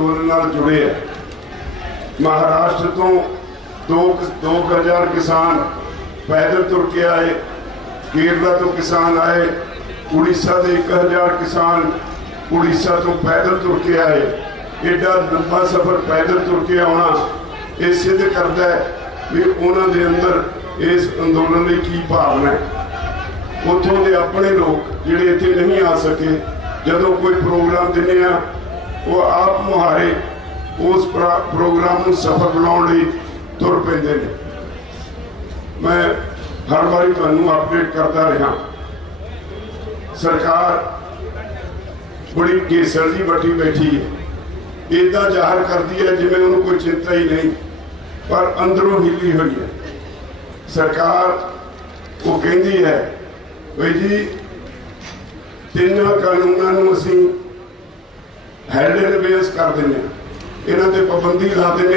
अंदोलन नाल जुड़े है। महाराष्ट्र तो 2000 किसान पैदल तुर के आए, केरला तो किसान आए, उड़ीसा के 1000 किसान उड़ीसा तो पैदल तुर के आए। एडा लंबा सफर पैदल तुर के आना ये सिद्ध करता है भी उन्होंने अंदर इस अंदोलन की की भावना है। उतों के अपने लोग जिहड़े इत्थे नहीं आ सके, जदों कोई प्रोग्राम दिने आ वो आप मुहारे उस प्रोग्राम को सफल बनाने लई तुर पैंदे ने। मैं हर बारी तुहानूं अपडेट करता रहा। सरकार बड़ी घेसर जी बटी बैठी है, इदा जाहिर करती है जिवें उन्होंने कोई चिंता ही नहीं, पर अंदरों हिली हुई है। सरकार वो कहती है भाई जी तिन्हों कानूनों असीं हैंड इन बेस कर दें, इन्हां ते पाबंदी ला दें।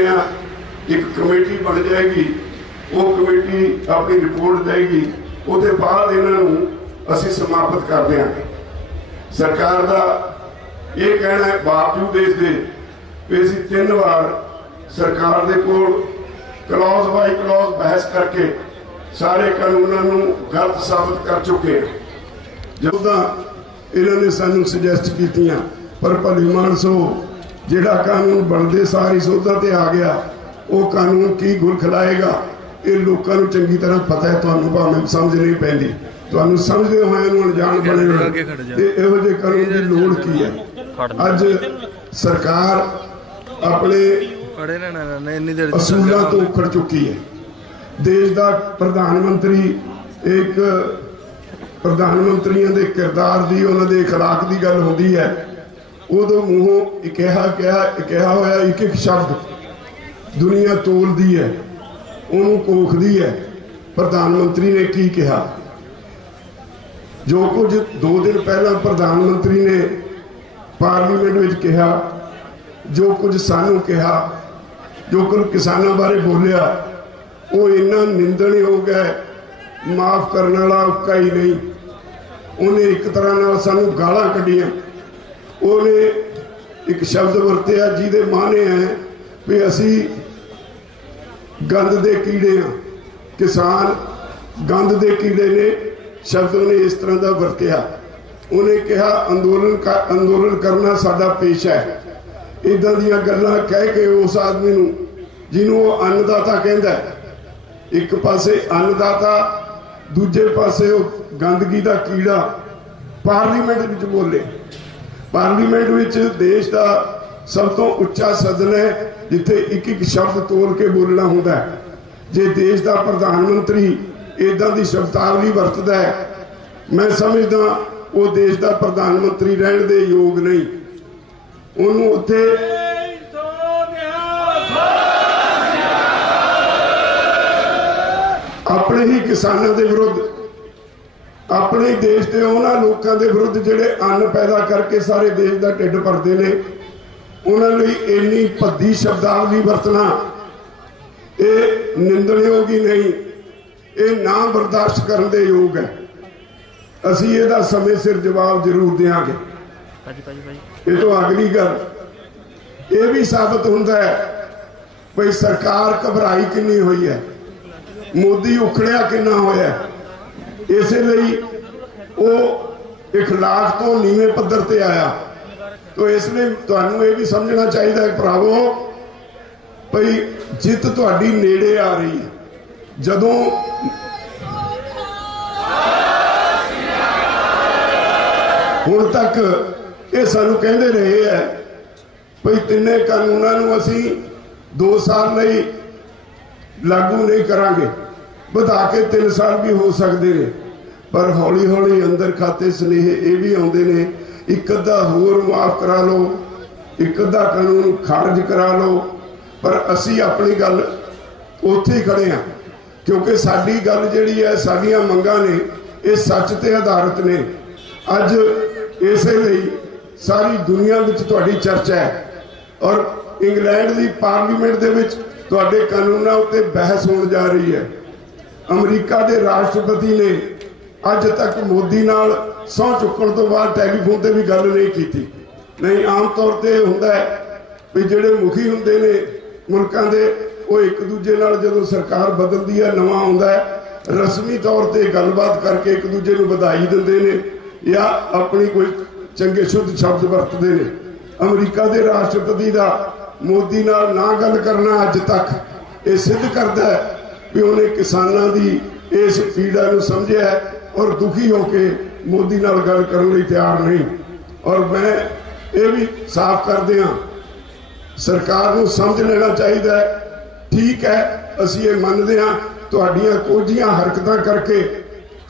एक कमेटी बन जाएगी, वो कमेटी अपनी रिपोर्ट देगी, उसके बाद इन्हों असीं समाप्त कर देंगे। सरकार का ये कहना है बावजूद इसके भी असीं 3 बार सरकार के कोल क्लॉज बाई क्लॉज बहस करके सारे कानूनों गलत साबित कर चुके हैं। जदों इन्होंने सानू सुजैसट कीतियां, पर भली मानसो जिहड़ा कानून बनते सारी सोधा ते आ गया, वो कानून की गुल खिलाएगा ये लोगों को चंगी तरह पता है। तुहानू भावें समझ नहीं पैंदी, तुहानू समझदे होए अनजान बने इहो जिहे कानून की लोड़ की है। अज सरकार अपने असूलों तो उखड़ चुकी है। देश का प्रधानमंत्री एक प्रधानमंत्रियों के किरदार की उन्होंने अखलाक की गल होती है, उदों मूहों कहा होया एक शब्द दुनिया तोलती है, उन्होंने कोखदी है। प्रधानमंत्री ने की कहा, जो कुछ 2 दिन पहला प्रधानमंत्री ने पार्लीमेंट में कहा, जो कुछ सानू कहा, जो कुछ किसानों बारे बोलिया, वो इन्ना निंदणयोग है, माफ करने वाला उक्का ही नहीं। उन्हें एक तरह नाल सानू गालां कढ़ियां, उन्हें एक शब्द वरतिया जिहदे माने है भी असी गंद दे कीड़े हाँ, किसान गंद दे कीड़े ने। शब्द उन्हें इस तरह का वरतिया। उन्हें कहा अंदोलन करना साडा पेशा है। इदां दीयां गल्लां कह के उस आदमी नूं जिन्हों वो अन्नदाता कहता है, एक पासे अन्नदाता, दूजे पासे गंदगी का कीड़ा पार्लीमेंट में बोले। पार्लीमेंट में देश का सब तो उच्चा सदन है जिथे एक शब्द तोल के बोलना होता है। जे देश का प्रधानमंत्री इदां दी शब्दावली वरतदा है, मैं समझदा वो देश का प्रधानमंत्री रहने दे योग नहीं। उन्होंने उत्थे अपने ही किसानों के विरुद्ध, अपने देश के उन्होंने लोगों के विरुद्ध जिहड़े अन्न पैदा करके सारे देश का ढिड भरते हैं, उन्होंने इन्नी भद्दी शब्दावली वरतना ये निंदणयोग ही नहीं, ये ना बर्दाश्त करने के योग है। असी इहदा समय सिर जवाब जरूर देंगे। ये तो अगली गल ये भी साबित होता है भाई सरकार घबराई किन्नी हुई है, मोदी उखड़िया किन्ना होया। इसलिए वो इखलाक तो नीवें पद्धर ते आया। तो इसलिए तुहानू ये भी समझना चाहिए है भरावो भाई जित तुहाडी नेड़े आ रही है। जदों हुण तक ये सानू कहते रहे है भाई 3 कानूनों असी 2 साल लई लागू नहीं करांगे, बधा के 3 साल भी हो सकते हैं। पर हौली हौली अंदर खाते स्नेह ये भी आते हैं, एक अद्धा होर माफ करा लो, एक अद्धा कानून खारिज करा लो। पर असी अपनी गल उत्थे ही खड़े हाँ, क्योंकि साडी गल जिहड़ी है, साडियां मंगां ने ये सच ते आधारित ने। अज इसलिए सारी दुनिया में तुहाडी चर्चा है और इंग्लैंड की पार्लीमेंट दे विच तुहाडे कानूनों उत्ते बहस होने जा रही है। अमरीका के राष्ट्रपति ने अज तक मोदी नाल सौं चुकण तो बाद टैलीफोन पर भी गल नहीं की। नहीं आम तौर पर हुंदा है भी ਜਿਹੜੇ ਮੁਖੀ ਹੁੰਦੇ ਨੇ ਮੁਲਕਾਂ ਦੇ ਉਹ ਇੱਕ ਦੂਜੇ ਨਾਲ ਜਦੋਂ ਸਰਕਾਰ ਬਦਲਦੀ ਹੈ ਨਵਾਂ ਆਉਂਦਾ ਹੈ ਰਸਮੀ ਤੌਰ ਤੇ ਗੱਲਬਾਤ ਕਰਕੇ ਇੱਕ ਦੂਜੇ ਨੂੰ ਵਧਾਈ ਦਿੰਦੇ ਨੇ ਜਾਂ ਆਪਣੀ ਕੋਈ ਚੰਗੇ ਸ਼ੁੱਧ ਸ਼ਬਦ ਵਰਤਦੇ ਨੇ। ਅਮਰੀਕਾ ਦੇ ਰਾਸ਼ਟਰਪਤੀ ਦਾ ਮੋਦੀ ਨਾਲ ਨਾ ਗੱਲ ਕਰਨਾ ਅੱਜ ਤੱਕ ਇਹ ਸਿੱਧ ਕਰਦਾ ਹੈ ਵੀ ਉਹਨੇ ਕਿਸਾਨਾਂ ਦੀ ਇਸ ਪੀੜਾ ਨੂੰ ਸਮਝਿਆ और दुखी होके मोदी नाल गल करने लई तैयार नहीं। और मैं ये भी साफ कर दिया सरकार नूं समझ लेना चाहिए ठीक है असीं ये मनदे हां तुहाडीआं कोझियां हरकतां करके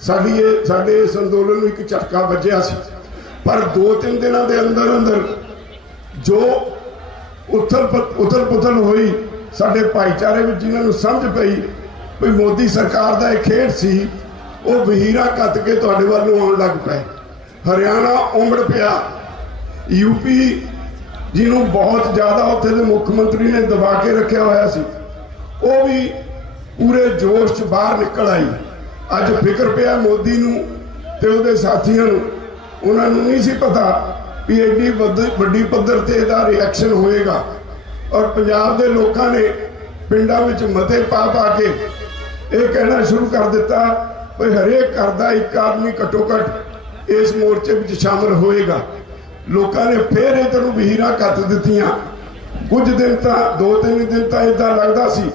साडे इस अंदोलन नूं एक झटका वज्जिया सी पर 2-3 दिनों के अंदर अंदर जो उथल पुथल हुई साडे भाईचारे में जिन्हां नूं समझ पई भी मोदी सरकार दा एक खेड सी वो वहीरा कत के तुहाडे वल नूं आउण लग पे। हरियाणा उमड़ पिया यूपी जिन्हों बहुत ज़्यादा उत्थे दे मुख्यमंत्री ने दबा के रखा होया सी वो भी पूरे जोश च बाहर निकल आई। अज फिक्र पिया मोदी नूं ते उहदे साथियों नूं उन्हां नूं नहीं सी पता भी एडी वड्डी पद्धर ते इहदा रिएक्शन होएगा। और पंजाब दे लोकां ने पिंडां विच मते पा के ये कहना शुरू कर दिता भाई हरेक घर का एक आदमी घट्टो घट इस मोर्चे में शामिल होएगा। लोगों ने फिर इधर वहीर कत दित्तियां। कुछ दिन तो 2-3 दिन तो इदा लगता सी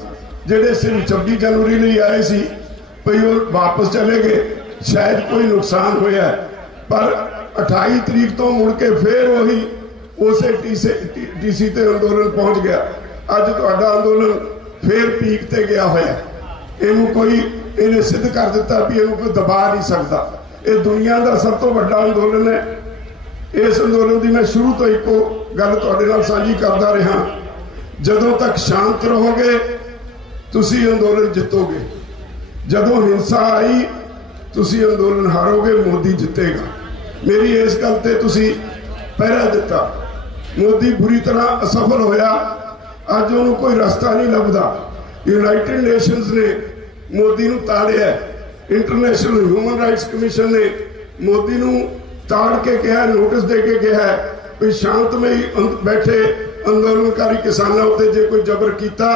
जेडे सिर्फ 26 जनवरी लिए आए सी भाई वो वापस चले गए शायद कोई नुकसान होया पर 28 तरीक तो मुड़ के फिर वही उसे टीसी ते अंदोलन पहुंच गया। अज तुहाडा अंदोलन फिर पीक ते गया होया। इनू कोई इन्हें सिद्ध कर दिता भी इनू कोई दबा नहीं सकता। ये दुनिया का सब तो बड़ा अंदोलन है। इस अंदोलन की मैं शुरू तो एको गल तुहाडे नाल साझी करता रहा जदों तक शांत रहोगे तुसी अंदोलन जितोगे जदों हिंसा आई तुसी अंदोलन हारोगे मोदी जितेगा। मेरी इस गल ते तुसी पहरा दिता मोदी बुरी तरह असफल होया। अज उन्होंने कोई रास्ता नहीं लभदा। यूनाइटेड नेशंस ने मोदी नूं ताड़िया इंटरनेशनल ह्यूमन राइट्स कमीशन ने मोदी नूं ताड़ के कहा नोटिस दे के कहा भी शांतमई बैठे अंदोलनकारी किसानों उत्ते जे कोई जबर किया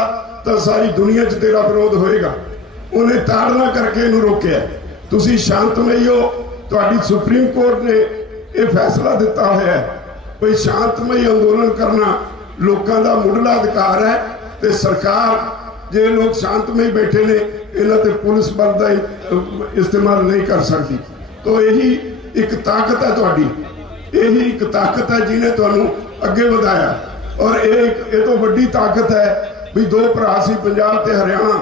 तो सारी दुनिया च तेरा विरोध होएगा। उन्हें ताड़ना करके इनू रोकया। तुसी शांतमई हो तुहाडी सुप्रीम कोर्ट ने यह फैसला दिता है भाई शांतमई अंदोलन करना लोगों का मुढ़ला अधिकार है तो सरकार जे लोग शांतमई बैठे ने इन्हां ते पुलिस बल का इस्तेमाल नहीं कर सकती। तो यही एक ताकत है तुहाडी यही एक ताकत है जिन्हें तुहानू अगे वधाया। और ये तो वड्डी ताकत है भी 2 भरा सी पंजाब ते हरियाणा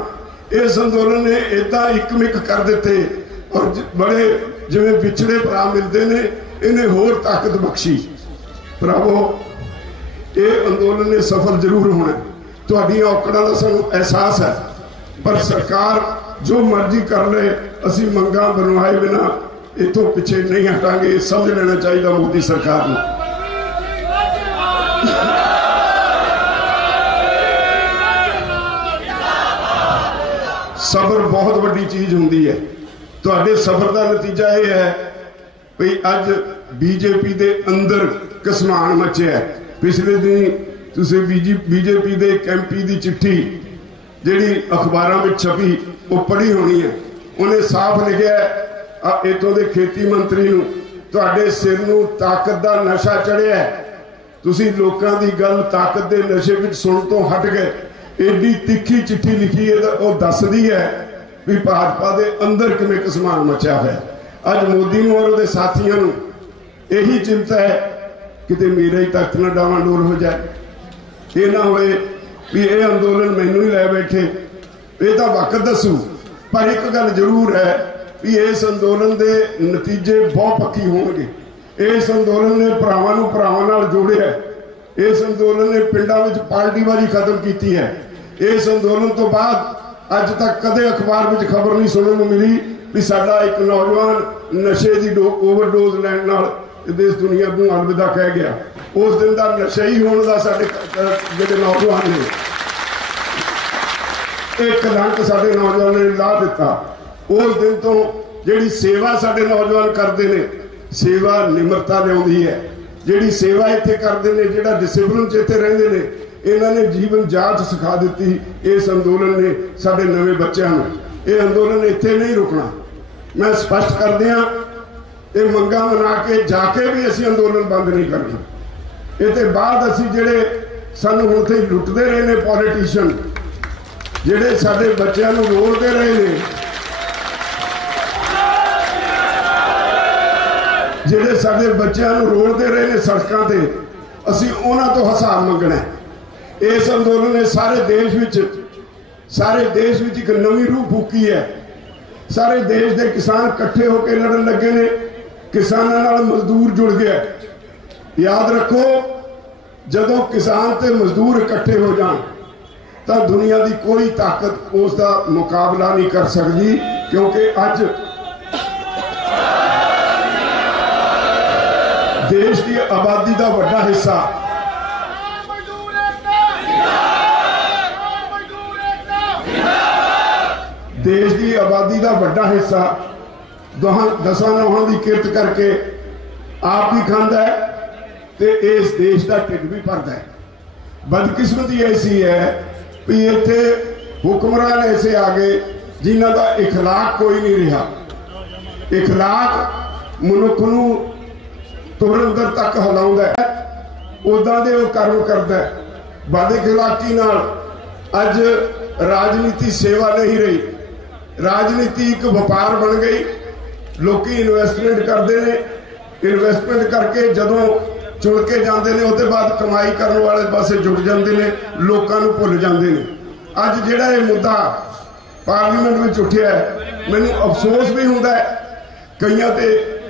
इस अंदोलन ने इदा इकमिक कर दिते और बड़े जिवें विछड़े भरा मिलते ने इन्हें होर ताकत बख्शी। भरावो ये अंदोलन ने सफल जरूर होना तुहाडीआं औकड़ां दा सानू एहसास है पर सरकार जो मर्जी कर ले असी मंगां बनवाए बिना इथों पिछे नहीं हटांगे। समझ लेना चाहिए मोदी सरकार नूं। सबर बहुत वड्डी चीज हुंदी है। तुहाडे सबर का नतीजा यह है भी अज बीजेपी दे अंदर घसमान मचिया। पिछले दिन तुसीं बीजेपी दे एक MP की चिट्ठी जिहड़ी अखबारों में छपी वो पढ़ी होनी है। उन्हें साफ लिखा इतों के खेती मंत्री नूं तुहाडे सिर नूं ताकत का नशा चढ़िया है। तुसीं लोकां दी गल ताकत के नशे विच सुन तो हट गए। एडी तिखी चिट्ठी लिखी है वो दसदी है भी भाजपा के अंदर किवें घसमान मचा है। अज मोदी नूं और उहदे साथियों नूं यही चिंता है किते मेरा ही तख्त ना डावाडोल हो जाए। ये ना होए भी ये अंदोलन मैनू ही लै बैठे ये तो वक्त दसू। पर एक गल जरूर है भी इस अंदोलन के नतीजे बहुत पक्की होंगे। इस अंदोलन ने भरावां नूं भरावां नाल जोड़िया। इस अंदोलन ने पिंडां विच पार्टीबाजी खत्म की है। इस अंदोलन तो बाद अज तक कदे अखबार में खबर नहीं सुनने को मिली भी साडा एक नौजवान नशे की ओवरडोज लैण नाल इस दुनिया को अलविदा कह गया। उस दिन का नशा ही होने का साडे जिहड़े नौजवान ने एक कलंक साडे नौजवान ने ला दिता। उस दिन तो जिहड़ी सेवा साडे नौजवान करते हैं सेवा निमरता लियाउंदी है। जिहड़ी सेवा इत्थे करते हैं जिहड़ा डिसिपलिन च इत्थे रहिंदे ने इन्होंने जीवन जाच सिखा दी। इस अंदोलन ने साडे नवे बच्चों को, ये अंदोलन इत्थे नहीं रुकना। मैं स्पष्ट कर दिया, ये मंगा मना के जाके भी असी अंदोलन बंद नहीं करना। ये बाद असी जेडे सानू हुण ते लुटते रहे ने पॉलिटिशियन, जेडे साडे बच्चों को रोलते रहे ने, जेडे साडे बच्चों को रोलते रहे ने सड़कों ते, असी उन्हां तो हिसाब मंगना है। इस अंदोलन ने सारे देश विच एक नवी रूह फूकी है। सारे देश के किसान इकट्ठे होकर लड़न लगे ने, किसानों नाल मजदूर जुड़ गया। याद रखो, जदों किसान ते मजदूर इकट्ठे हो जान तो दुनिया की कोई ताकत उसका मुकाबला नहीं कर सकती, क्योंकि अज देश की आबादी का बड़ा हिस्सा देश की आबादी का बड़ा हिस्सा दसा नौहां की किरत करके आप भी खांदा है ते इस देश का ढिड भी भरदा है। बदकिस्मती ऐसी है भी इत्थे हुक्मरान ऐसे आ गए जिन्हां दा इखलाक कोई नहीं रहा। इखलाक मनुख नूं तुरंदर तक हिलाउंदा है, उदां दे वो कर्म करदा है। बद इखलाकी नाल अज राजनीति सेवा नहीं रही, राजनीति एक व्यापार बन गई। लोग इन्वेस्टमेंट करते हैं, इन्वेस्टमेंट करके जदों चुन के जाते हैं उसके बाद कमाई करने वाले पासे जुड़ जाते हैं, लोगों को भुल जाते हैं। अज जिहड़ा ये मुद्दा पार्लीमेंट में उठिया है, मैनूं अफसोस भी होंदा है, कईयां ते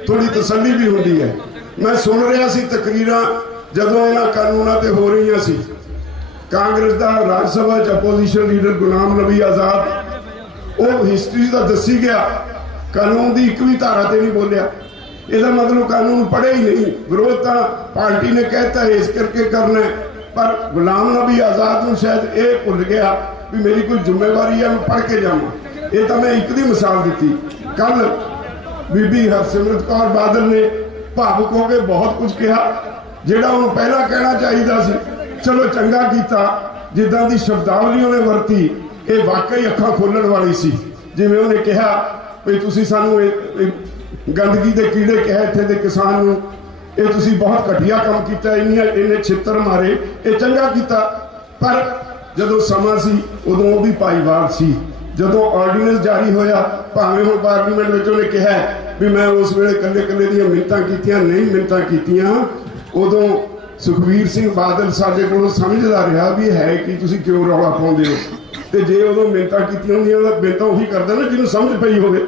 थोड़ी तसल्ली भी होंदी है। मैं सुन रहा सी तकरीरां जदों इन्हां कानूनां ते हो रही सी। कांग्रेस का राज्य सभा अपोजिशन लीडर गुलाम नबी आजाद वो हिस्टरी का दसी गया, कानून की एक भी धारा से नहीं बोलिया। इसका मतलब कानून पढ़े ही नहीं। विरोध तो पार्टी ने कहता है इस करके करना है, पर गुलाम नबी आजाद को शायद ये भुल गया भी मेरी कोई जिम्मेवारी है, मैं पढ़ के जाऊँ। ये तो मैं एक दी मिसाल दी। कल बीबी हरसिमरत कौर बादल ने भावुक हो के बहुत कुछ कहा, जिहड़ा उन्हें पहला कहना चाहिए सी। चलो चंगा किया, जिदा की शब्दावली उन्हें वरती, ये वाकई अखां खोलण वाली सी। जिवें उन्हें कहा भी तुसीं सानू गंदगी के कीड़े कहा इत्थे दे किसान नूं, ये तुसीं बहुत घटिया काम किया, इन्हें छित्तर मारे, ये चंगा किया। पर जदों समा सी उदों भी भाईवाल सी। जदों ऑर्डीनेंस जारी होया, भावें हुण पार्लीमेंट विच उन्हें कहा भी मैं उस वेले कल्ले कल्ले दी मिन्नतां कीतियां, नहीं मिन्नतां कीतियां, उदों सुखबीर सिंह बादल साडे कोलों समझदा रहा भी है कि तुसीं क्यों रौला पाउंदे हो। ते जे उदों मिन्नतां कीतियां होंदियां तां मिन्नतां उही करदा ना जिन्होंने समझ पई होवे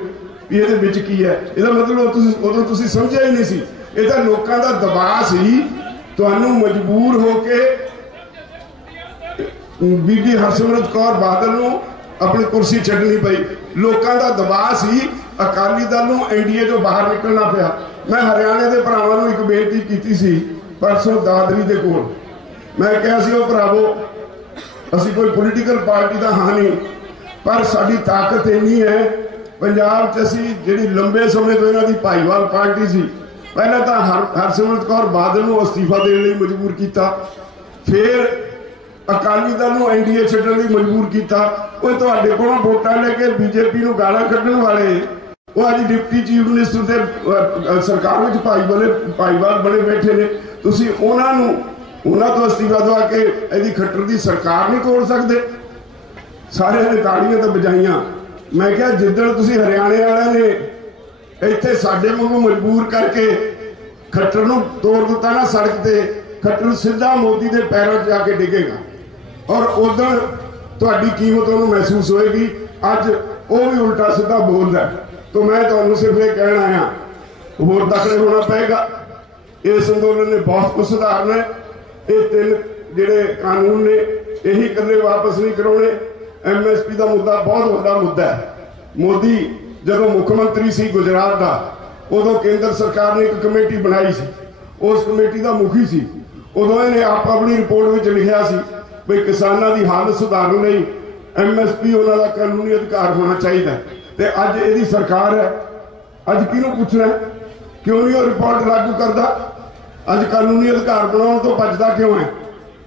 भी इहदे विच की है। इहदा मतलब उदों तुसीं समझिया ही नहीं सी। इह तां लोकां दा दबाव सी, तुहानूं मजबूर होके बीबी हरसिमरत कौर बादल नूं अपनी कुर्सी छड्डनी पई। लोकां दा दबाव सी, अकाली दल नूं एनडीए चों बाहर निकलना पिया। मैं हरियाणे दे भरावां नूं एक बेनती कीती सी परसों दादरी दे कोल। मैं कहा सी ओ भरावो, असी कोई पोलीटिकल पार्टी दा हाँ नहीं, पर साडी ताकत इन्नी है पंजाब च असी जिहड़ी लंबे समय तो इन्हां दी भाईवाल पार्टी सी, पहले तो हरसिमरत कौर बादल नूं अस्तीफा देने लई मजबूर किया, फिर अकाली दल नूं एनडीए छड्डण लई मजबूर किया। ओह तुहाडे कोलों वोटां लेके बीजेपी नूं गालां कढण वाले वो अज डिप्टी चीफ मिनिस्टर ते सरकार में भाईवाल बने बैठे ने। तुसीं उन्हां तो अस्तीफा दवा के इहदी खट्टर की सरकार नहीं तोड़ सकते। सारे ने ताड़ियां तो बजाइयां। मैं क्या जिद्दण तुसीं हरियाणे वालियां ने इत्थे साडे वांगू मजबूर करके खट्टर नूं तोड़ दिता ना सड़क ते, खट्टर सीधा मोदी के पैरों च जाके डिगेगा और उधर तुहाडी कीमत उन्होंने महसूस होएगी। अज वो भी उल्टा सीधा बोलदा है। तो मैं तुहानूं सिर्फ ये कहना आया, होर तकड़े होना पएगा। इस अंदोलन ने बहुत कुछ सुधारना है। ये तीन जिहड़े कानून ने यही कल्ले वापस नहीं कराने। MSP का मुद्दा बहुत बड़ा मुद्दा है। मोदी जदों मुख्यमंत्री सी गुजरात का, उदों केंद्र सरकार ने एक कमेटी बनाई सी, उस कमेटी का मुखी सी। उदों इन्हें आप अपनी रिपोर्ट में लिखा सी भी किसानों की हालत सुधारने लई MSP उन्हां दा कानूनी अधिकार होना चाहिए। ते अज इहदी सरकार है, अज किहनूं पुछना है क्यों नहीं वो रिपोर्ट लागू करता? अज कानूनी अधिकार बनाने तो भजदा क्यों है?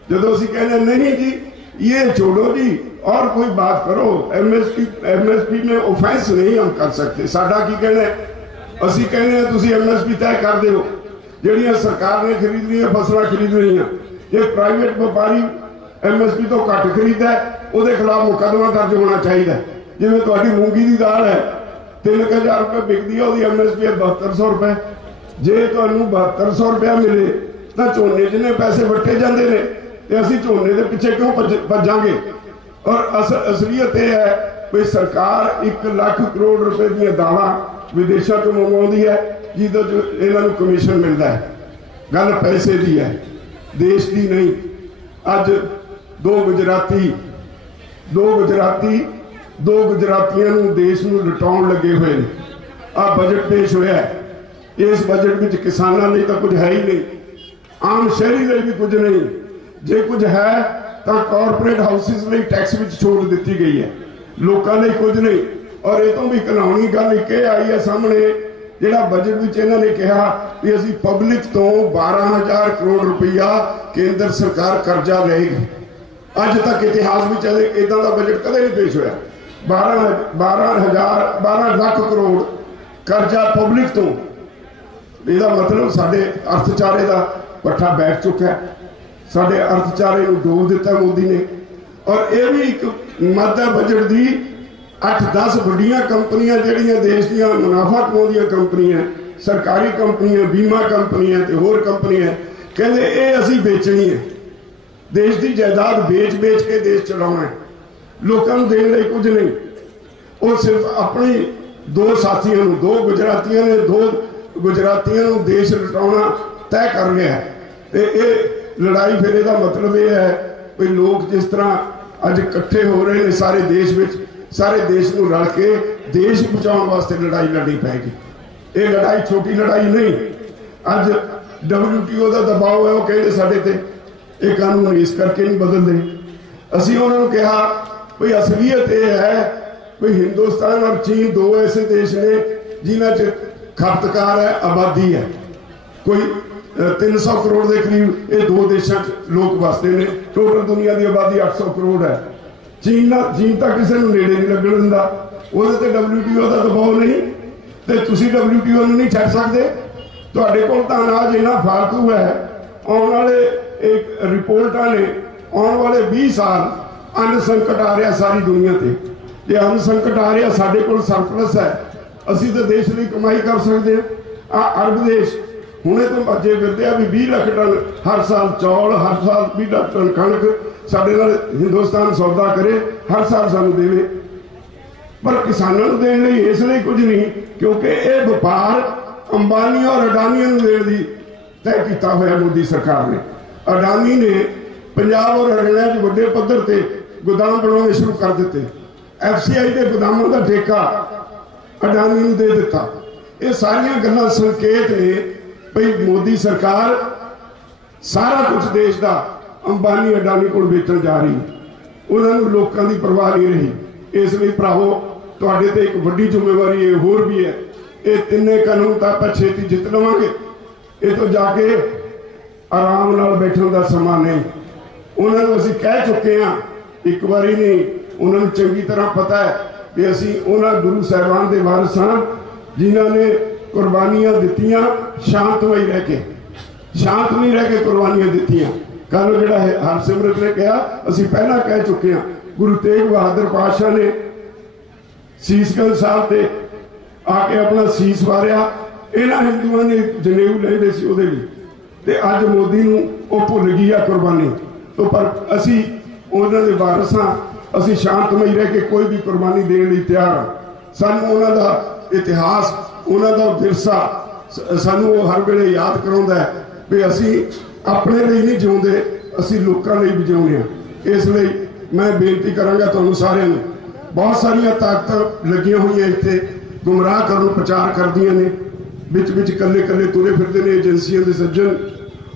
जो असी कहने नहीं जी ये छोड़ो जी और कोई बात करो, एमएसपी में ऑफेंस नहीं हम कर सकते, साडा की कहना असी कहने तुसी एमएसपी तय कर दो ਜਿਹੜੀਆਂ सरकार ने खरीद ली फसलों खरीद रही। जो प्राइवेट व्यापारी एमएसपी तो घट खरीदा उसके खिलाफ मुकदमा दर्ज होना चाहिए। जिवें तुहाडी मूंगी की दाल है 3000 रुपये बिकती है, वो एमएसपी है 7200 रुपये। जे तुहानूं 7200 रुपया मिले तो झोने जिन्ने पैसे वट्टे जाते हैं तो असीं झोने के पिछे क्यों भजांगे। और असलीयत यह है भी सरकार 1 लाख करोड़ रुपए दी दालां विदेशों तो मंगवाउंदी है जिदों इन्हां कमीशन मिलता है। गल पैसे की है, देश की नहीं। अज दो गुजरातियों देश में लुटाउण लगे हुए हैं। आ बजट पेश होया, इस बजट में किसानों लिए तो कुछ है ही नहीं, आम शहरी लिए भी कुछ नहीं। जे कुछ है तो कॉरपोरेट हाउसिस लिए टैक्स में छूट दी गई है, लोगों लिए कुछ नहीं। और ये तो भी घिनौनी गल एक आई है सामने, जिहड़ा बजट में इन्होंने कहा कि असी पब्लिक तो 12,000 करोड़ रुपया केंद्र सरकार कर्जा लेगी। अज तक इतिहास में चले इदा का बजट कदे नहीं पेश होया। 12 लाख करोड़ कर्जा पब्लिक तो, इसका मतलब साडे अर्थचारे का पट्ठा बैठ चुका है, साडे अर्थचारे को डोब दिता मोदी ने। और यह भी एक मद है बजट की 8-10 वड्डियां कंपनियां जिहड़ियां देश दी मुनाफा कमाउंदियां कंपनियां, सरकारी कंपनियां, बीमा कंपनियां ते होर कंपनियां कहंदे ये असीं बेचनी है, देश की जायदाद बेच के देश चलाउणा है, लोकां नूं देण लई कुछ नहीं। वो सिर्फ अपनी 2 साथियों नूं, 2 गुजरातियों नूं देश लुटाउणा तय कर लिया है। ते ये लड़ाई फिर इहदा मतलब यह है भी लोग जिस तरह अज इकट्ठे हो रहे हैं सारे देश में, सारे देश को रल के देश बचाने वास्ते लड़ाई लड़नी पैगी। ये लड़ाई छोटी लड़ाई नहीं। अज WTO का दबाव है, वो कहते साडे ते ये कानून इस करके नहीं बदलते। असीं उन्होंने कहा भाई असलीयत यह है भाई हिंदुस्तान और चीन 2 ऐसे देश ने जिन्हां च खपतकार है, आबादी है, कोई 300 करोड़ के करीब ये 2 देशों लोग बसते हैं। टोटल दुनिया की आबादी 800 करोड़ है। चीन तो किसी को नेड़े नहीं लगन दिंदा, उहदे ते WTO का दबाव नहीं, तो तुसीं WTO नूं नहीं छड्ड सकदे। तुहाडे कोल तां अनाज इन्ना फालतू है, आने वाले एक रिपोर्टां ने आने वाले 20 साल अन्न संकट आ रहा सारी दुनिया ते। जे अन्न संकट आ रहा साडे कोल सरप्लस है, असीं तो देश लिए कमाई कर सकते हैं। अरब देश हुणे तो भजे फिरदे भी 20 लाख टन हर साल चौल, हर साल 20 लाख टन कणक साडे नाल हिंदुस्तान सौदा करे, हर साल सानू देवे, पर किसानों को देने लई इसलिए कुछ नहीं क्योंकि ये व्यापार अंबानी और अडानी को देने की तय किया होया मोदी सरकार ने। अडानी ने पंजाब और हरियाणा वड्डे पद्धर ते गोदाम बनाने शुरू कर दिते। FCI के गोदामों का ठेका अडानी को दे दिता। ये सारिया गल्लां संकेत ने भाई मोदी सरकार सारा कुछ देश का अंबानी अडानी को बेचन जा रही, उन्होंने लोगों की परवाह नहीं रही। इसलिए भरावो तुहाडे ते एक वड्डी जिम्मेवारी होर भी है, ये 3 कानून तो आप छेती जित लवांगे। ये तो जाके आराम नाल बैठने का समा नहीं। उन्होंने असीं कह चुके हैं, एक बारी नहीं, उन्होंने चंगी तरह पता है कि असीं उन्होंने गुरु साहिबान के वारिस हाँ जिन्हों ने कुर्बानियां दित्तियां, शांतमई रह के, शांत नहीं रह के कुर्बानियां दित्तियां। कल जो हरसिमरत ने कहा असीं पहला कह चुके हैं, गुरु तेग बहादुर पातशाह ने सीसगंज साहब से आके अपना सीस वारिया, इन्हां हिंदुओं ने जनेऊ लेंदे सी उहदे लई, ते अज मोदी नूं ओह भुल गई आ कुर्बानी। तो पर असीं उन्हां दे वारिस हां, असीं शांतमई रह के कोई भी कुर्बानी देने लई तैयार हां। सानूं उन्हां दा इतिहास, उन्हां दा विरसा सानूं हर वेले याद कराउंदा है भी असीं अपने लिए नहीं जिउंदे, असीं लोकां लई भी जिउंदे हां। इसलिए मैं बेनती करांगा तुहानूं सारिआं नूं, बहुत सारिया ताकत लगियां हुई इत्थे गुमराह करन प्रचार करदियां ने, विच विच कल्ले कल्ले तुरे फिरदे ने एजेंसियां दे सज्जन,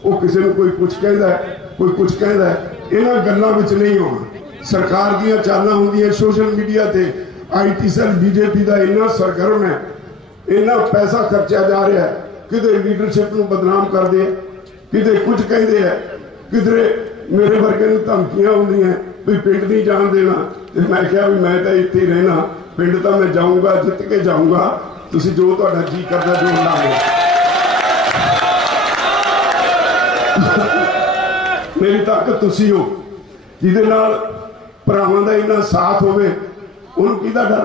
वो किसी को कोई कुछ कहता है, कोई कुछ कहता है। इन्हां गल्लां विच नहीं आउणा। सरकार दीयां चालां हुंदियां, सोशल मीडिया ते IT सैल BJP का इन्ना सरगर्म है, इन्ना पैसा खर्चा जा रहा है, किते लीडरशिप को बदनाम करते हैं, किते कुछ कहते हैं, किधरे मेरे वर्गे नूं धमकियां आउंदियां भी पिंड नहीं जाण देना, ते मैं कहा भी मैं तो इत्थे ही रहना, पिंड तो मैं जाऊंगा, जित के जाऊंगा, तुसीं जो तुहाडा जी करदा जो ला लो। मेरी ताकत तुसीं हो, जिहदे नाल भरावां दा इन्ना साथ होवे, उहनूं किहदा डर।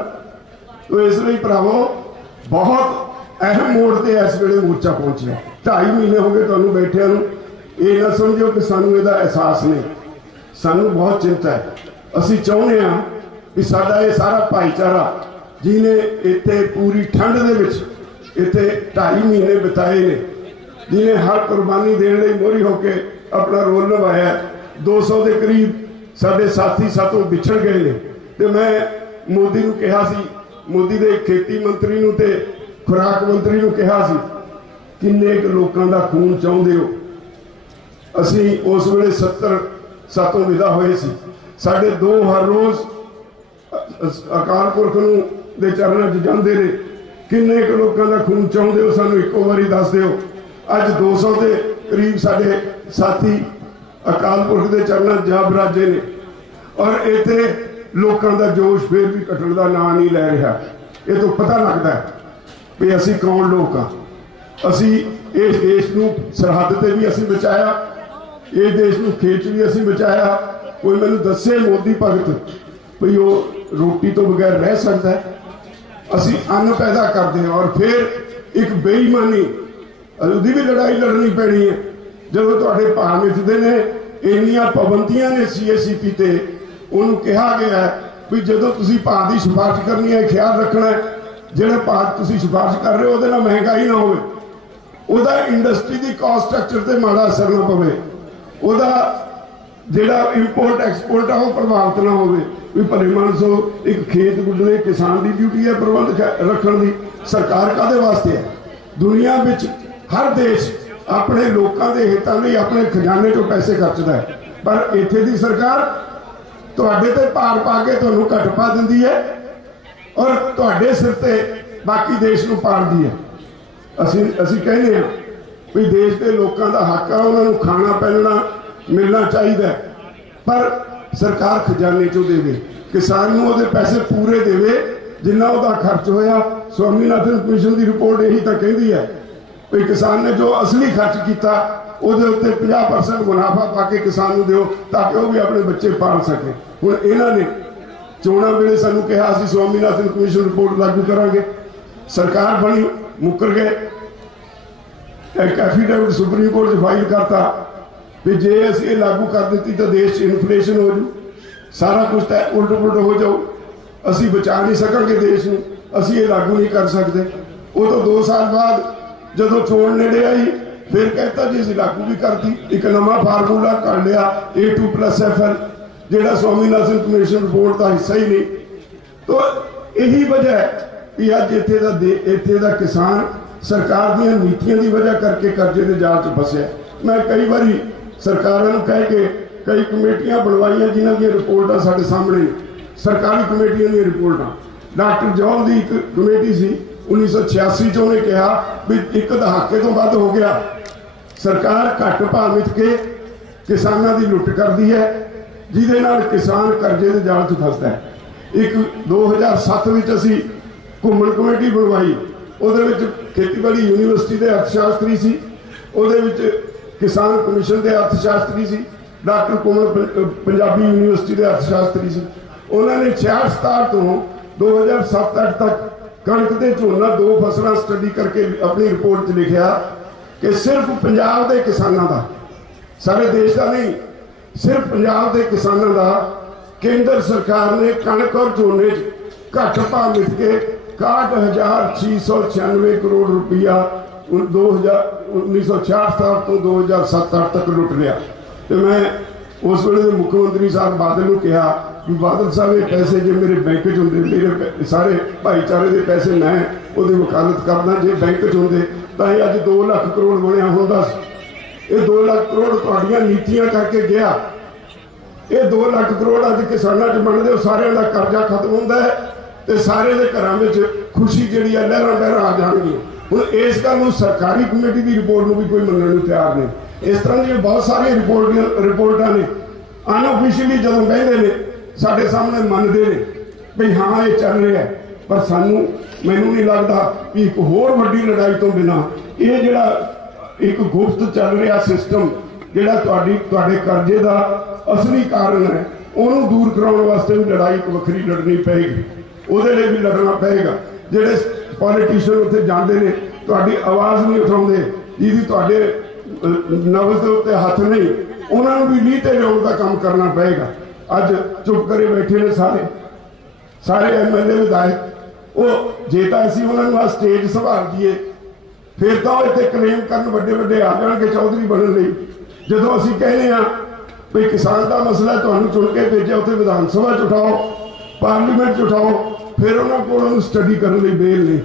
तो इसलिए भरावो बहुत अहम मोड़ ते इस वेले मोर्चा पहुंचिया। 2.5 महीने हो गए तुहानूं बैठिਆਂ नूं, ये ना समझो कि सानूं इहदा एहसास नहीं, सानूं बहुत चिंता है। असीं चाहुंदे हां कि साडा ये सारा भाईचारा जिन्हें इत्थे पूरी ठंड दे विच इत्थे 2.5 महीने बिताए ने, जिन्हें हर कुर्बानी देने लई मोहरी होके अपना रोल निभाया, 200 के करीब साडे साथी सातों विछड़ गए ने। ते मैं मोदी नूं कहा सी, मोदी दे खेती मंत्री नूं ते खुराक मंत्री नूं कहा सी, किन्ने क लोकां दा खून चाहुंदे हो। असीं उस वेले 70 सातों विदा होए सी। साडे 2 हर रोज़ अकाल पुरख नूं दे चरणां 'च जांदे ने। किन्ने क लोकां दा खून चाहुंदे हो, सानूं इक्को वारी दस दिओ। अज 200 के करीब साडे साथी अकाल पुरख के चरणों जा बराजे ने, और इत्थे लोगों का जोश फिर भी घटण का नाम नहीं लै रहा। ये तो पता लगता है भी असी कौन लोग हाँ। असी इस देश को सरहद से भी असी बचाया, इस देश को खेच भी असी बचाया। कोई मैनूं दसे मोदी भगत भी वो रोटी तो बगैर रह सकता है। असी अन्न पैदा करते हैं और फिर एक बेईमानी उसकी भी लड़ाई लड़नी पैनी है। जो तुहाडे भाव मिथदे ने, इन्नियां पाबंदियां ने CACP ते, उन्होंने कहा गया है भी जो तुसीं भाव की सिफारिश करनी है, ख्याल रखना है जिहड़े भाव तुसीं सिफारिश कर रहे हो उहदे नाल महंगाई ना होवे, उहदा इंडस्ट्री की कॉस्ट स्ट्रक्चर से माड़ा असर ना पवे, उहदा जिहड़ा इंपोर्ट एक्सपोर्ट है वह प्रभावित ना होवे। भी भले मानसो एक खेत गुड्डे किसान की ड्यूटी है प्रबंध रखने की। सरकार काहदे वास्ते है? दुनिया में हर देश अपने लोगों के हितों लिए अपने खजाने चों पैसे खर्चता है, पर इत्थे दी सरकार तुहाडे ते भार पा के तुहानूं घट पा दिंदी है और तुहाडे सिर ते बाकी देश नूं पालदी है। असीं कहने हां भी देश के लोगों का हक है, उन्होंने खाना पहनना मिलना चाहिए, पर सरकार खजाने चों देवे, किसान नूं उहदे पैसे पूरे देवे जिन्ना उहदा खर्च होया। स्वामीनाथन कमीशन की रिपोर्ट यही तो कहती है भी किसान ने जो असली खर्च किया उहदे उत्ते 50% मुनाफा पा के किसान नूं दिओ ताकि वह भी अपने बच्चे पाल सके। हुण इन्हां ने चोणां वेले सानूं कहा असीं स्वामीनाथन कमीशन रिपोर्ट लागू करांगे, सरकार बनी मुकर गए। एक एफिडेविट सुप्रीम कोर्ट फाइल करता भी जे असीं लागू कर दी तो देश इन्फ्लेशन हो जू, सारा कुछ तो उल्ट पुलट हो जाऊ, असीं बचा नहीं सकांगे देश नूं, असीं ये लागू नहीं कर सकते। वो तो 2 साल बाद जदों चोण नेड़े आई फिर कहता जी असीं लागू भी करती, एक नवा फार्मूला कर लिया A2+FL, जिहड़ा स्वामीनाथन कमीशन रिपोर्ट का हिस्सा ही नहीं। तो यही वजह है कि अज इत्थे दा किसान सरकार दी नीतियों की वजह करके कर्जे के जाल च फसिया। मैं कई बारी सरकारों को कह के कई कमेटियां बनवाइया जिन्हों दी रिपोर्टां साडे सामने, सरकारी कमेटियां दी रिपोर्टां। डॉक्टर जॉन की एक कमेटी सी 1986 च, उन्हें कहा भी 1 दहाके तो वध हो गया, सरकार घट भाव मिथ के किसानों की लुट करती है, जिहदे नाल किसान कर्जे के जाल च फसदा है। एक 2007 में असीं घुम्मण कमेटी बनवाई, उहदे विच खेतीबाड़ी यूनीवर्सिटी के अर्थशास्त्री सी, उहदे विच किसान कमीशन के अर्थशास्त्री सी, डॉक्टर कोमल पंजाबी यूनीवर्सिटी के अर्थशास्त्री सी। उन्होंने 66-67 तो 2007-8 तक कणक ते झोना 2 फसलां स्टडी करके अपनी रिपोर्ट च लिखा कि सिर्फ पंजाब के किसानों का, सारे देश का नहीं, सिर्फ पंजाब के किसानों का केंद्र सरकार ने कणक और झोने घट भाव मिथ के 61,696 करोड़ रुपया 1966 तो 2007-8 तक लुट लिया। तो मैं उस वेले मुख्यमंत्री साहब बादल को कहा कि बादल साहब ये पैसे जो मेरे बैंक च होंदे, मेरे सारे भाईचारे के पैसे मैं उहदी वकालत करदा, जे बैंक च होंदे तां अज 2 लाख करोड़ बनया होंदा। ये 2 लाख करोड़ तुहाडीਆਂ नीतियां करके गया। ये 2 लाख करोड़ अज किसानों च बनदे, सारे का कर्जा खत्म होंदा है तो सारे के घरों में खुशी जी लहरां लहरां आ जाएगी। हुण इस गल सरकारी कमेटी की रिपोर्ट में भी कोई मनण नूं तैयार नहीं। इस तरह की बहुत सारी रिपोर्टा ने अनऑफिशियली जो कहते हैं साढ़े सामने मनते हैं भी हाँ ये चल रहा है, पर सानू मैनू नहीं लगता कि एक होर वड्डी लड़ाई तो बिना ये जिहड़ा एक गुप्त चल रहा सिस्टम जिहड़ा तुहाडे कर्जे का असली कारण है उन्होंने दूर कराने वास्ते भी लड़ाई एक वक्री लड़नी पेगी, उहदे लई भी लड़ना पेगा। जिहड़े पॉलिटिशियन उत्थे जांदे ने तुहाडी आवाज़ नहीं उठाउंदे, जिहदी तुहाडे नब्ज़ दे उत्ते हथ नहीं, उन्होंने भी लीह ते लियाउण दा काम करना पेगा। अज चुप करे बैठे ने सारे MLA विधायक, वो जे तां असीं उन्हां नूं स्टेज संभाल दईए फिर तो इत्थे क्लेम करन वड्डे वड्डे आ जाणगे चौधरी बनण लई। जदों असीं कहने आ भी किसान का मसला तुहानूं चुन के भेजिआ उत्थे विधान सभा च उठाओ, पार्लीमेंट च उठाओ, फिर उन्होंने कोल स्टडी करने लई बेल नहीं।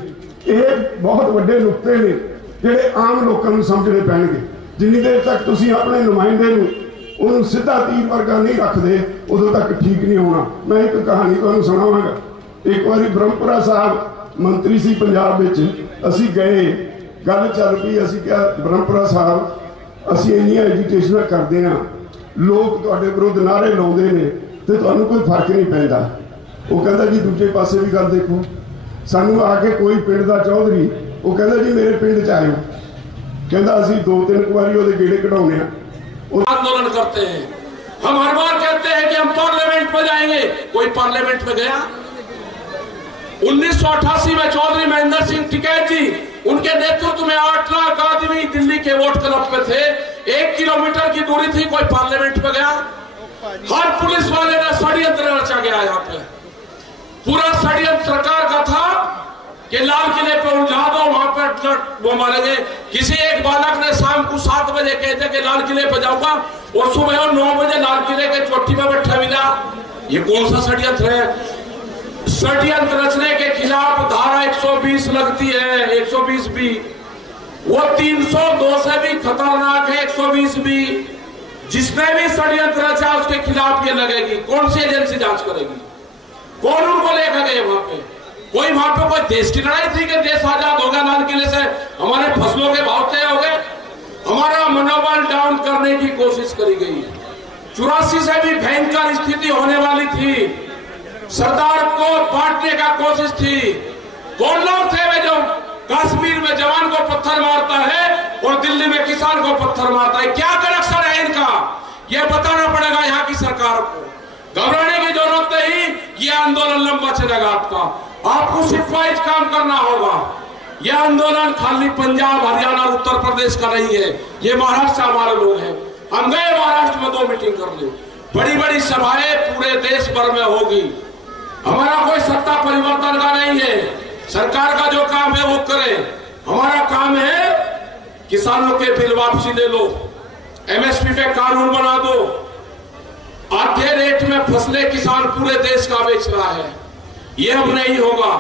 ये बहुत वड्डे नुक्ते ने जिहड़े आम लोकां नूं समझने पैणगे। जिन्नी देर तक तुसीं अपने नुमाइंदे नूं उन्होंने सीधा तीर वर्गा नहीं रखते उदों तक ठीक नहीं होना। मैं एक कहानी तुहानूं सुणावांगा। एक बार ब्रह्मपुरा साहब मंत्री सी पंजाब विच, असीं गए, गल चल पई, असीं क्या ब्रह्मपुरा साहब असीं इन्नियां एजुकेशनां करदे हां, लोग तुहाडे विरुद्ध नारे लाउंदे ने ते तुहानूं कोई फर्क नहीं पैंदा। वो कहंदा जी दूजे पासे भी गल देखो, सानूं आके कोई पिंड दा चौधरी वो कहंदा जी मेरे पिंड च आयो, कहंदा असीं 2-3 वारी ओहदे गेड़े कढाउणे आ। आंदोलन करते हैं, हम हर बार कहते हैं कि हम पार्लियामेंट में जाएंगे, कोई पार्लियामेंट में गया? 1988 में चौधरी महेंद्र सिंह टिकैत जी, उनके नेतृत्व में 8 लाख आदमी दिल्ली के वोट क्लब पे थे, 1 किलोमीटर की दूरी थी, कोई पार्लियामेंट में गया? हर पुलिस वाले ने षड्यंत्र रचा गया। यहाँ पे पूरा षड्यंत्र सरकार का था कि लाल किले पे उलझा दो, वहां पर वो मारेंगे। किसी एक बालक ने शाम को 7 बजे कहते कि लाल किले पे जाऊंगा और सुबह 9 बजे लाल किले के चोटी पे बैठा मिला। ये कौन सा षड्यंत्र है? षड्यंत्र रचने के खिलाफ धारा 120 लगती है, 120 भी, वो 302 से भी खतरनाक है 120 भी। जिसने भी षड्यंत्र रचा उसके खिलाफ ये लगेगी। कौन सी एजेंसी जांच करेगी? कौन उनको लेकर गए वहां पे? कोई वहां पे कोई देश की लड़ाई थी कि देश आजाद हो गया लाल किले से, हमारे फसलों के भाव तय हो गए? हमारा मनोबल डाउन करने की कोशिश करी गई। 84 से भी भयंकर स्थिति होने वाली थी, सरदार को बांटने का कोशिश थी। कौन लोग थे वे जो कश्मीर में जवान को पत्थर मारता है और दिल्ली में किसान को पत्थर मारता है? क्या कनेक्शन है इनका? यह बताना पड़ेगा यहाँ की सरकार को। घबराने की जरूरत नहीं, यह आंदोलन लंबा चलेगा। आपको शिफ्ट वाइज काम करना होगा। यह आंदोलन खाली पंजाब, हरियाणा, उत्तर प्रदेश का नहीं है, ये महाराष्ट्र हमारे लोग हैं। हम गए महाराष्ट्र में 2 मीटिंग कर ली, बड़ी बड़ी सभाएं पूरे देश भर में होगी। हमारा कोई सत्ता परिवर्तन का नहीं है, सरकार का जो काम है वो करे। हमारा काम है किसानों के बिल वापसी ले लो, MSP पे कानून बना दो, आधे रेट में फसलें किसान पूरे देश का बेच रहा है, ये अब नहीं होगा।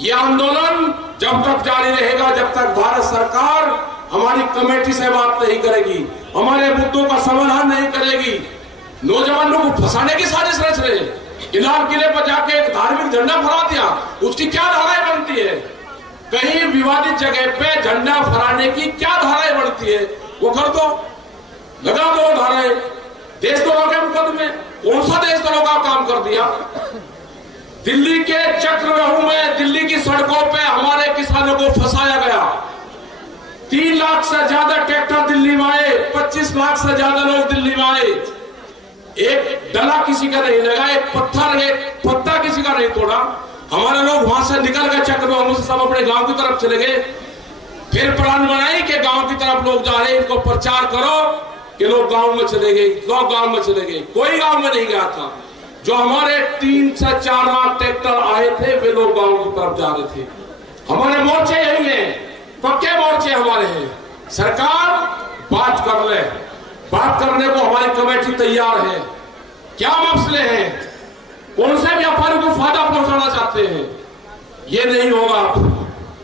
ये आंदोलन जब तक जारी रहेगा जब तक भारत सरकार हमारी कमेटी से बात नहीं करेगी, हमारे मुद्दों का समाधान नहीं करेगी। नौजवानों को फंसाने की साजिश रच रहे हैं। लाल किले पर जाके एक धार्मिक झंडा फहरा दिया, उसकी क्या धाराएं बनती है? कहीं विवादित जगह पे झंडा फहराने की क्या धाराएं बनती है? वो कर दो, लगा दो धाराएं। देशद्रोह के मुकदमे, कौन सा देशद्रोह का काम कर दिया? दिल्ली के चक्रव्यूह में, दिल्ली की सड़कों पे हमारे किसानों को फंसाया गया। 3 लाख से ज्यादा ट्रैक्टर दिल्ली में आए, 25 लाख से ज्यादा लोग दिल्ली में आए। एक डला किसी का नहीं लगा, एक पत्थर, एक पत्ता किसी का नहीं तोड़ा। हमारे लोग वहां से निकल गए चक्रव्यूह से, सब अपने गांव की तरफ चले गए। फिर प्लान बनाई कि गांव की तरफ लोग जा रहे हैं, इनको प्रचार करो कि लोग गांव में चले गए। लोग गांव में चले गए, कोई गांव में नहीं गया था। जो हमारे 3 से 4 लाख ट्रैक्टर आए थे वे लोग गांव की तरफ जा रहे थे। हमारे मोर्चे यही हैं, पक्के मोर्चे हमारे हैं। सरकार बात कर ले, बात करने को हमारी कमेटी तैयार है। क्या मसले हैं? कौन से व्यापारी को फायदा पहुंचाना चाहते हैं? ये नहीं होगा।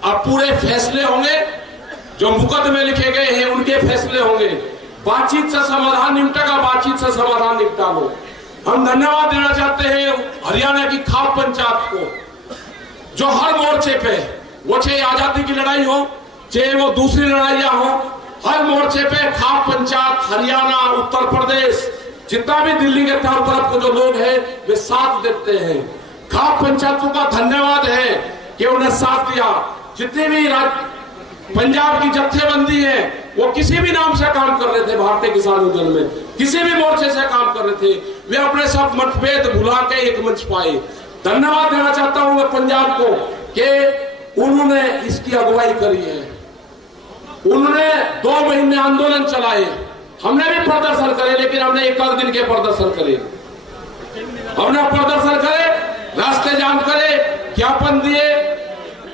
अब पूरे फैसले होंगे, जो मुकदमे लिखे गए हैं उनके फैसले होंगे। बातचीत से समाधान निपटेगा, बातचीत से समाधान निपटा लो। हम धन्यवाद देना चाहते हैं हरियाणा की खाप पंचायत को, जो हर मोर्चे पे, वो चाहे आजादी की लड़ाई हो, चाहे वो दूसरी लड़ाइयां हो, हर मोर्चे पे खाप पंचायत, हरियाणा, उत्तर प्रदेश, जितना भी दिल्ली के चारों तरफ के जो लोग हैं वे साथ देते हैं। खाप पंचायतों का धन्यवाद है कि उन्हें साथ दिया। जितनी भी पंजाब की जत्थेबंदी है वो किसी भी नाम से काम कर रहे थे, भारतीय किसान यूनियन में किसी भी मोर्चे से काम कर रहे थे, वे अपने सब मतभेद भुला के एक मंच पाए। धन्यवाद देना चाहता हूं मैं पंजाब को कि उन्होंने इसकी अगुवाई करी है। उन्होंने 2 महीने आंदोलन चलाए, हमने भी प्रदर्शन करे, लेकिन हमने 1 दिन के प्रदर्शन करे, हमने प्रदर्शन करे, रास्ते जाम करे, ज्ञापन दिए,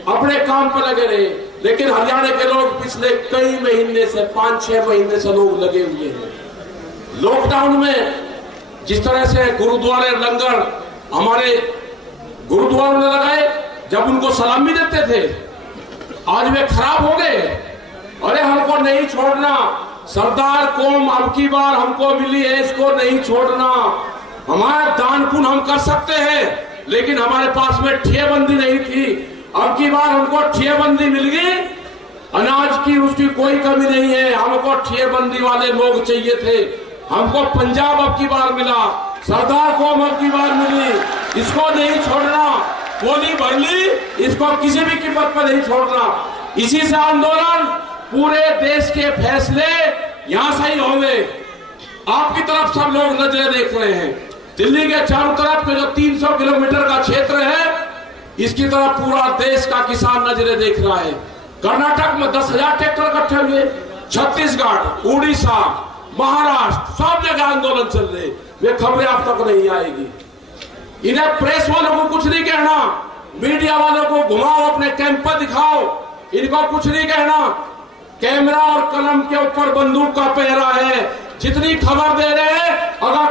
अपने काम पर लगे रहे। लेकिन हरियाणा के लोग पिछले कई महीने से 5-6 महीने से लोग लगे हुए हैं। लॉकडाउन में जिस तरह से गुरुद्वारे लंगर हमारे गुरुद्वारों ने लगाए, जब उनको सलामी देते थे, आज वे खराब हो गए। अरे हमको नहीं छोड़ना, सरदार कौम अब की बार हमको मिली है, इसको नहीं छोड़ना। हमारा दान पुण्य हम कर सकते हैं, लेकिन हमारे पास में ठेबंदी नहीं थी। अब की बार हमको ठेबंदी मिल गई, अनाज की उसकी कोई कमी नहीं है। हमको ठेबंदी वाले लोग चाहिए थे। हमको पंजाब अब की बार मिला, सरदार कौम अब की बार मिली, इसको नहीं छोड़ना। गोली भर ली, इसको किसी भी कीमत पर नहीं छोड़ना। इसी से आंदोलन, पूरे देश के फैसले यहां से ही होंगे। आपकी तरफ सब लोग नजरें देख रहे हैं। दिल्ली के चारों तरफ के जो 300 किलोमीटर का क्षेत्र है, इसकी तरफ पूरा देश का किसान नजरें देख रहा है। कर्नाटक में 10,000 ट्रैक्टर इकट्ठे हुए, छत्तीसगढ़, उड़ीसा, महाराष्ट्र, सब जगह आंदोलन चल रहे। वे खबरें आप तक नहीं आएगी। इन्हें प्रेस वालों को कुछ नहीं कहना, मीडिया वालों को घुमाओ, अपने कैंप पर दिखाओ, इनको कुछ नहीं कहना। कैमरा और कलम के ऊपर बंदूक का पहरा है। जितनी खबर दे रहे हैं, अगर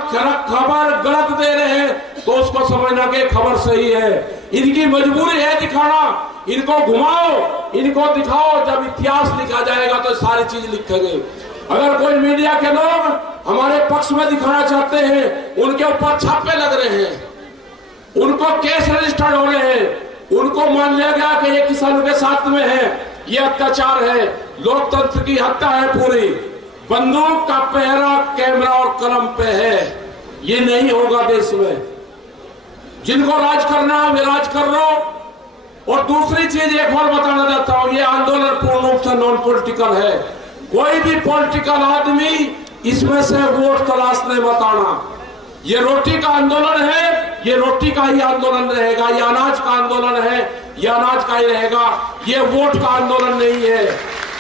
खबर गलत दे रहे हैं तो उसको समझना कि खबर सही है। इनकी मजबूरी है दिखाना, इनको घुमाओ, इनको दिखाओ। जब इतिहास लिखा जाएगा तो सारी चीज लिखेंगे। अगर कोई मीडिया के लोग हमारे पक्ष में दिखाना चाहते हैं, उनके ऊपर छापे लग रहे हैं, उनको केस रजिस्टर्ड हो रहे हैं, उनको मान लिया गया कि ये किसानों के साथ में है, ये अत्याचार है, लोकतंत्र की हत्या है पूरी। बंदूक का पहरा कैमरा और कलम पे है, ये नहीं होगा देश में। जिनको राज करना है वे राज कर लो। और दूसरी चीज एक और बताना चाहता हूं, ये आंदोलन पूर्ण रूप से नॉन पॉलिटिकल है। कोई भी पॉलिटिकल आदमी इसमें से वोट तलाशने मत आना। ये रोटी का आंदोलन है, ये रोटी का ही आंदोलन रहेगा। ये अनाज का आंदोलन है, ये अनाज का ही रहेगा। ये वोट का आंदोलन नहीं है।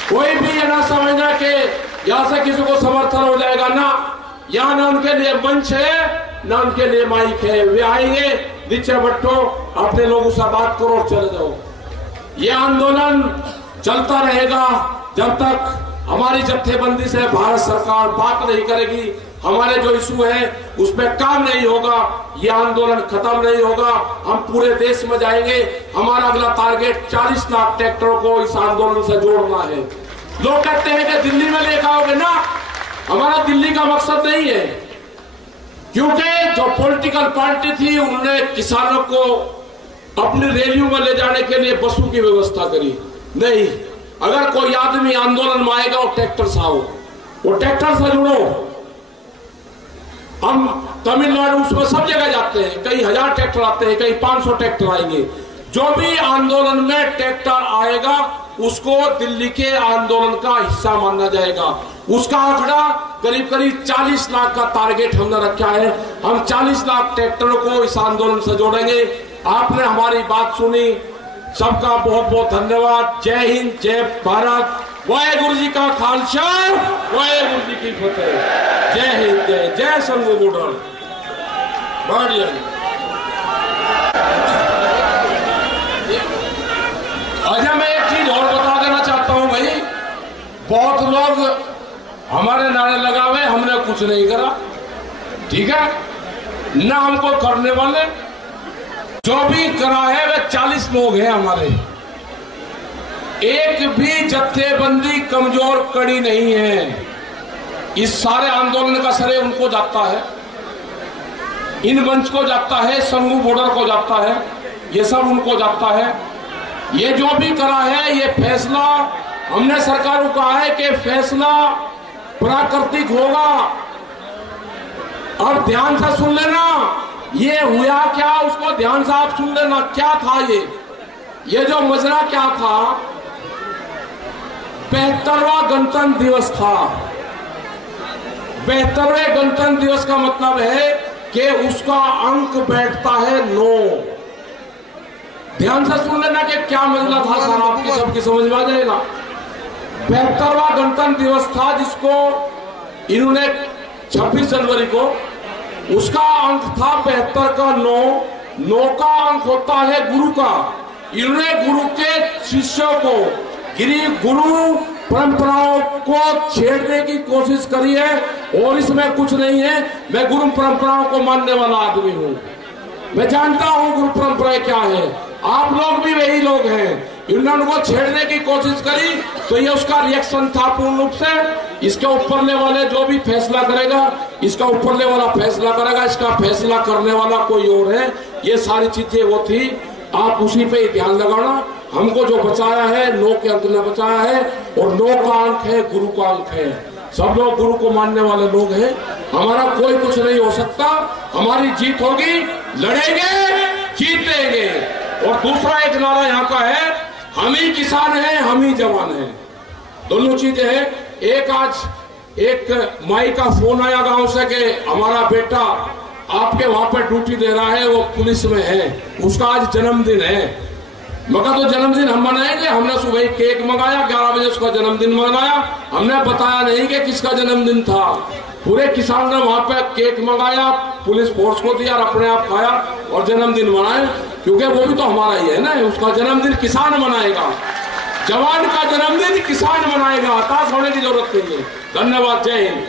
कोई भी ये ना समझना कि यहां से किसी को समर्थन हो जाएगा ना। यहाँ ना उनके लिए मंच है, ना उनके लिए माइक है। वे आएंगे, नीचे बैठो, अपने लोगों से बात करो और चले जाओ। ये आंदोलन चलता रहेगा जब तक हमारी जत्थेबंदी से भारत सरकार बात नहीं करेगी, हमारे जो इशू है उस पर काम नहीं होगा, ये आंदोलन खत्म नहीं होगा। हम पूरे देश में जाएंगे। हमारा अगला टारगेट 40 लाख ट्रैक्टरों को इस आंदोलन से जोड़ना है। लोग कहते हैं कि दिल्ली में लेकर आओगे ना, हमारा दिल्ली का मकसद नहीं है, क्योंकि जो पॉलिटिकल पार्टी थी उन्होंने किसानों को अपनी रैलियों में ले जाने के लिए बसों की व्यवस्था करी। नहीं, अगर कोई आदमी आंदोलन में आएगा वो ट्रैक्टर से आओ, वो ट्रैक्टर से जुड़ो। हम तमिलनाडु उसमें सब जगह जाते हैं, कई 1000 ट्रैक्टर आते हैं, कई 500 ट्रैक्टर आएंगे। जो भी आंदोलन में ट्रैक्टर आएगा उसको दिल्ली के आंदोलन का हिस्सा माना जाएगा। उसका आंकड़ा करीब करीब 40 लाख का टारगेट हमने रखा है। हम 40 लाख ट्रैक्टरों को इस आंदोलन से जोड़ेंगे। आपने हमारी बात सुनी, सबका बहुत बहुत धन्यवाद। जय हिंद, जय भारत, वाहेगुरु जी का खालसा, वाहेगुरु जी की फतेह। जय हिंद, जय संघ बूढ़ा। बढ़िया। अच्छा, मैं एक चीज और बता देना चाहता हूं भाई, बहुत लोग हमारे नारे लगावे, हमने कुछ नहीं करा, ठीक है ना। हमको करने वाले जो भी करा है वे 40 लोग हैं हमारे। एक भी जत्थेबंदी कमजोर कड़ी नहीं है। इस सारे आंदोलन का श्रेय उनको जाता है, इन मंच को जाता है, संघू बॉर्डर को जाता है, ये सब उनको जाता है। ये जो भी करा है ये फैसला हमने सरकार को कहा है कि फैसला प्राकृतिक होगा। अब ध्यान से सुन लेना, ये हुआ क्या उसको ध्यान से आप सुन लेना। क्या था ये जो मजरा क्या था, 75वां गणतंत्र दिवस था। 75वें गणतंत्र दिवस का मतलब है कि उसका अंक बैठता है 9। ध्यान से सुन लेना कि क्या मसला था सर, आपकी सबकी समझ में आ जाएगा। 75वां गणतंत्र दिवस था जिसको इन्होंने 26 जनवरी को, उसका अंक था 72 का 9 का अंक होता है गुरु का। इन्होंने गुरु के शिष्यों को, गुरु परंपराओं को छेड़ने की कोशिश करी है और इसमें कुछ नहीं है। मैं गुरु परंपराओं को मानने वाला आदमी हूं, मैं जानता हूं गुरु परंपराएं क्या है। आप लोग भी वही लोग हैं। इन्होंने उनको छेड़ने की कोशिश करी तो ये उसका रिएक्शन था पूर्ण रूप से। इसके ऊपरले वाले जो भी फैसला करेगा, इसका ऊपरले वाला फैसला करेगा, इसका फैसला करने वाला कोई और है। ये सारी चीजें वो थी, आप उसी पे ध्यान लगाना। हमको जो बचाया है 9 के अंक ने बचाया है और 9 का अंक है गुरु का अंक है। सब लोग गुरु को मानने वाले लोग हैं। हमारा कोई कुछ नहीं हो सकता, हमारी जीत होगी, लड़ेंगे, जीतेंगे। और दूसरा एक नारा यहाँ का है, हम ही किसान हैं, हम ही जवान हैं। दोनों चीजें हैं। एक आज एक माई का फोन आया गांव से कि हमारा बेटा आपके वहां पर ड्यूटी दे रहा है, वो पुलिस में है, उसका आज जन्मदिन है। मगर तो जन्मदिन हम मनाएंगे। हमने सुबह ही केक मंगाया, 11 बजे उसका जन्मदिन मनाया। हमने बताया नहीं कि किसका जन्मदिन था। पूरे किसान ने वहां पे केक मंगाया, पुलिस फोर्स को दिया और अपने आप खाया और जन्मदिन मनाए, क्योंकि वो भी तो हमारा ही है ना। उसका जन्मदिन किसान मनाएगा, जवान का जन्मदिन किसान मनाएगा। हताश होने की जरूरत नहीं है। धन्यवाद, जय हिंद।